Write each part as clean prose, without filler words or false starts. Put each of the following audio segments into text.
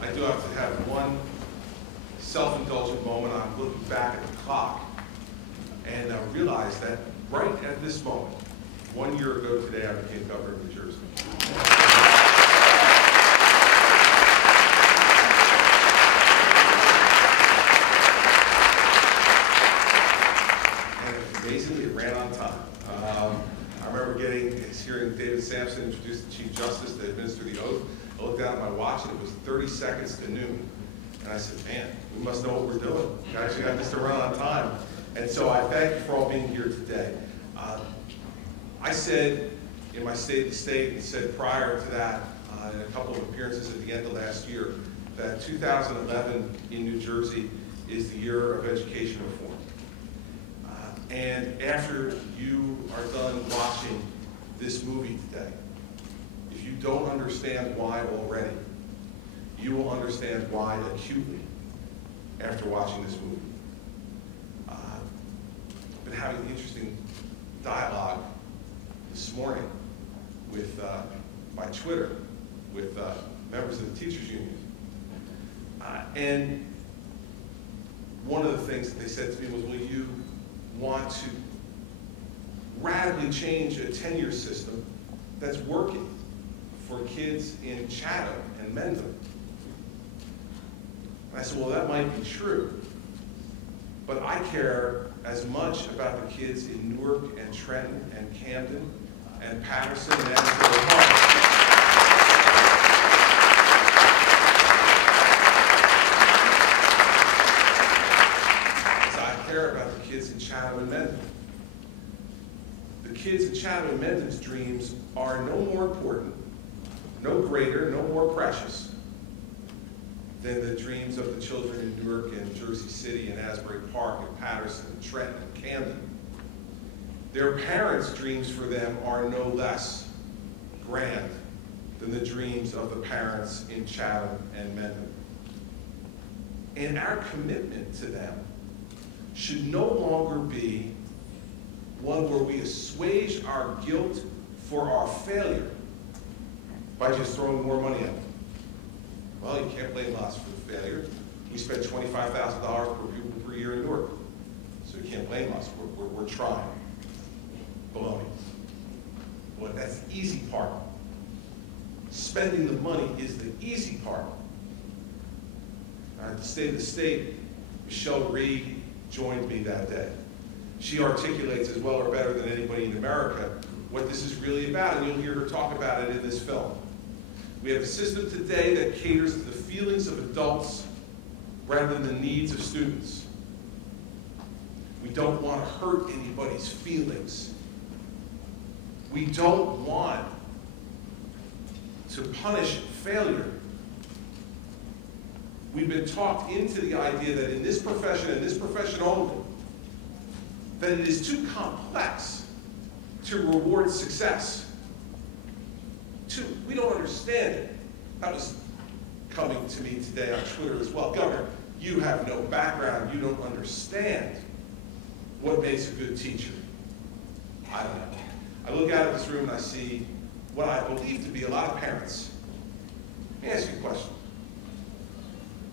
I do have to have one self-indulgent moment. I'm looking back at the clock, and I realized that right at this moment, 1 year ago today, I became governor of New Jersey. And amazingly, it ran on time. I remember hearing David Samson introduce the Chief Justice to administer the oath. I looked down at my watch and it was 30 seconds to noon. And I said, man, we must know what we're doing. We actually got this to run on time. And so I thank you for all being here today. I said in my State of the State, and said prior to that, in a couple of appearances at the end of last year, that 2011 in New Jersey is the year of education reform. And after you are done watching this movie today, if you don't understand why already, you will understand why acutely after watching this movie. I've been having an interesting dialogue this morning with by Twitter with members of the teachers union. And one of the things that they said to me was, will you want to radically change a tenure system that's working for kids in Chatham and Mendham? And I said, well, that might be true, but I care as much about the kids in Newark and Trenton and Camden and Patterson and Evansville Park. I care about the kids in Chatham and Mendham. The kids in Chatham and Mendham's dreams are no more important, no greater, no more precious than the dreams of the children in Newark and Jersey City and Asbury Park and Patterson and Trenton and Camden. Their parents' dreams for them are no less grand than the dreams of the parents in Chatham and Mendham. And our commitment to them should no longer be one where we assuage our guilt for our failure by just throwing more money at them. Well, you can't blame us for the failure. We spend $25,000 per pupil per year in Newark, so you can't blame us. We're trying. Baloney. Well, that's the easy part. Spending the money is the easy part. At the State of the State, Michelle Reed joined me that day. She articulates as well or better than anybody in America what this is really about, and you'll hear her talk about it in this film. We have a system today that caters to the feelings of adults rather than the needs of students. We don't want to hurt anybody's feelings. We don't want to punish failure. We've been talked into the idea that in this profession, and this profession only, that it is too complex to reward success. We don't understand it. That was coming to me today on Twitter as well. Governor, you have no background. You don't understand what makes a good teacher. I don't know. I look out at this room and I see what I believe to be a lot of parents. Let me ask you a question.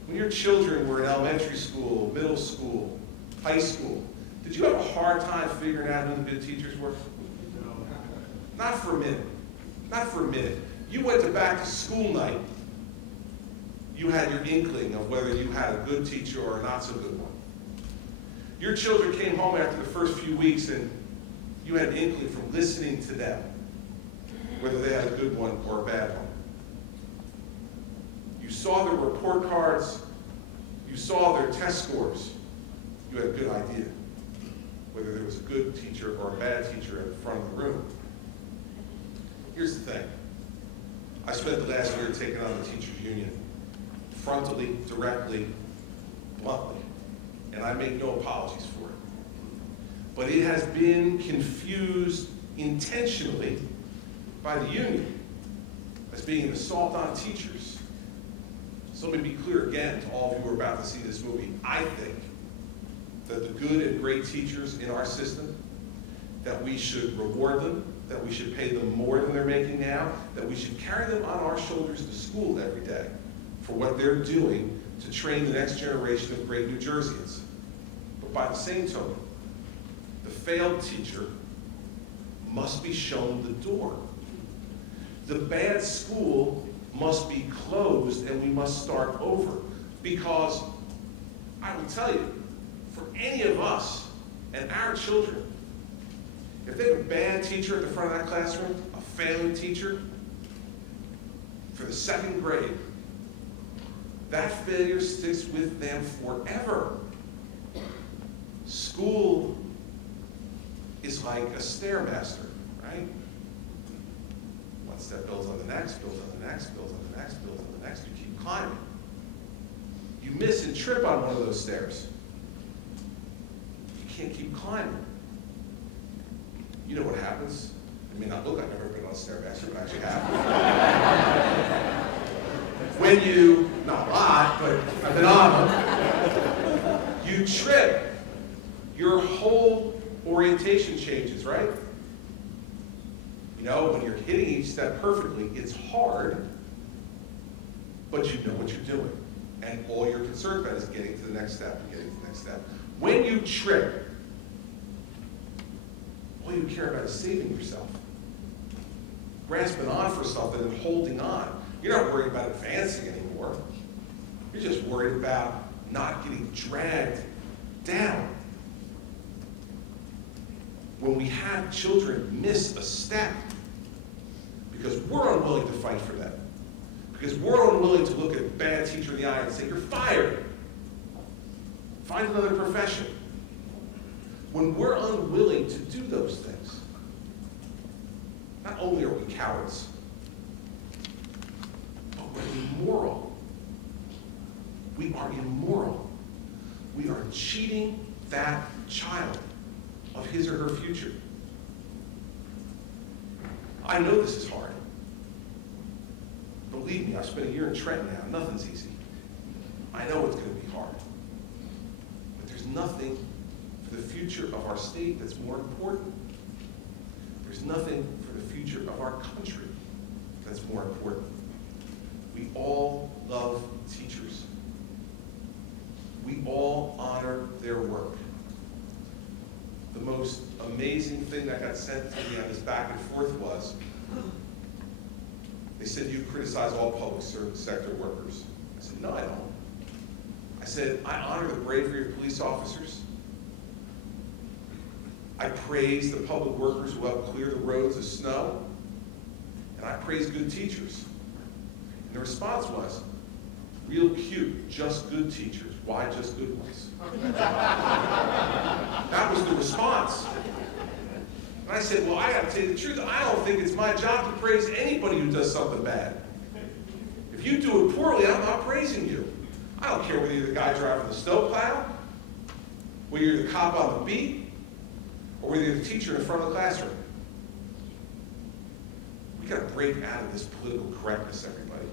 When your children were in elementary school, middle school, high school, did you have a hard time figuring out who the good teachers were? No. Not for a minute. Not for a minute. You went to back to school night, you had your inkling of whether you had a good teacher or a not so good one. Your children came home after the first few weeks and you had an inkling from listening to them whether they had a good one or a bad one. You saw their report cards, you saw their test scores, you had a good idea whether there was a good teacher or a bad teacher at the front of the room. Here's the thing. I spent the last year taking on the teachers union, frontally, directly, bluntly, and I make no apologies for it. But it has been confused intentionally by the union as being an assault on teachers. So let me be clear again to all of you who are about to see this movie. I think that the good and great teachers in our system, that we should reward them, that we should pay them more than they're making now, that we should carry them on our shoulders to school every day for what they're doing to train the next generation of great New Jerseyans. But by the same token, the failed teacher must be shown the door. The bad school must be closed and we must start over. Because I will tell you, for any of us and our children, if they have a bad teacher at the front of that classroom, a failing teacher, for the 2nd grade, that failure sticks with them forever. School is like a stairmaster, right? One step builds on the next, builds on the next, builds on the next, builds on the next. You keep climbing. You miss and trip on one of those stairs. You can't keep climbing. You know what happens. It may not look like I've ever been on a stairmaster, but I actually have. When you, not a lot, but I've been on them, you trip. Your whole orientation changes, right? You know, when you're hitting each step perfectly, it's hard, but you know what you're doing. And all you're concerned about is getting to the next step and getting to the next step. When you trip, all you care about is saving yourself. Grasping on for something and holding on. You're not worried about advancing anymore. You're just worried about not getting dragged down. When we have children miss a step because we're unwilling to fight for them, because we're unwilling to look at a bad teacher in the eye and say, you're fired. Find another profession. When we're unwilling to do those things, not only are we cowards, but we're immoral. We are immoral. We are cheating that child of his or her future. I know this is hard. Believe me, I've spent a year in Trenton now. Nothing's easy. I know it's going to be hard. But there's nothing for the future of our state that's more important. There's nothing for the future of our country that's more important. We all love teachers. We all honor their work. The most amazing thing that got sent to me on this back and forth was, they said, you criticize all public sector workers. I said, no, I don't. I said, I honor the bravery of police officers. I praise the public workers who help clear the roads of snow. And I praise good teachers. And the response was, real cute, just good teachers. Why just good ones? That was the response. And I said, well, I got to tell you the truth. I don't think it's my job to praise anybody who does something bad. If you do it poorly, I'm not praising you. I don't care whether you're the guy driving the snowplow, whether you're the cop on the beat, or whether you're the teacher in front of the classroom. We got to break out of this political correctness, everybody.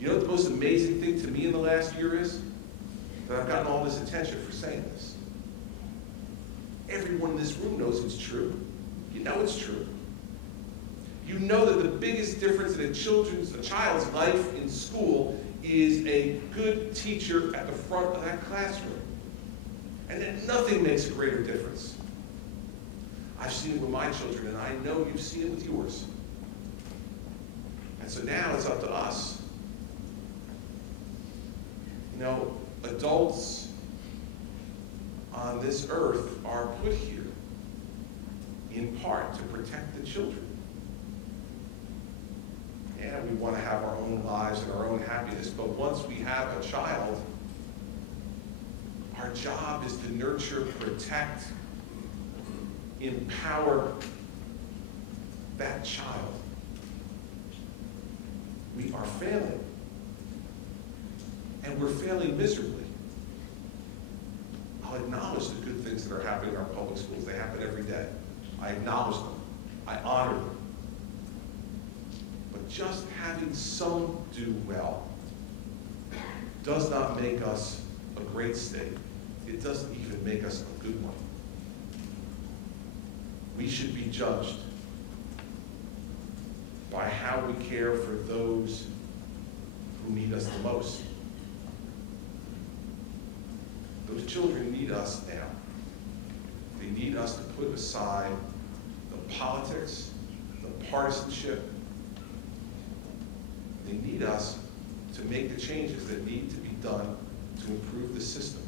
You know what the most amazing thing to me in the last year is? That I've gotten all this attention for saying this. Everyone in this room knows it's true. You know it's true. You know that the biggest difference in a child's life in school is a good teacher at the front of that classroom. And that nothing makes a greater difference. I've seen it with my children, and I know you've seen it with yours. And so now it's up to us. You know, adults on this earth are put here in part to protect the children. And we want to have our own lives and our own happiness, but once we have a child, our job is to nurture, protect, empower that child. We are failing. And we're failing miserably. I'll acknowledge the good things that are happening in our public schools. They happen every day. I acknowledge them. I honor them. But just having some do well does not make us a great state. It doesn't even make us a good one. We should be judged by how we care for those who need us the most. Those children need us now. They need us to put aside the politics, the partisanship. They need us to make the changes that need to be done to improve the system.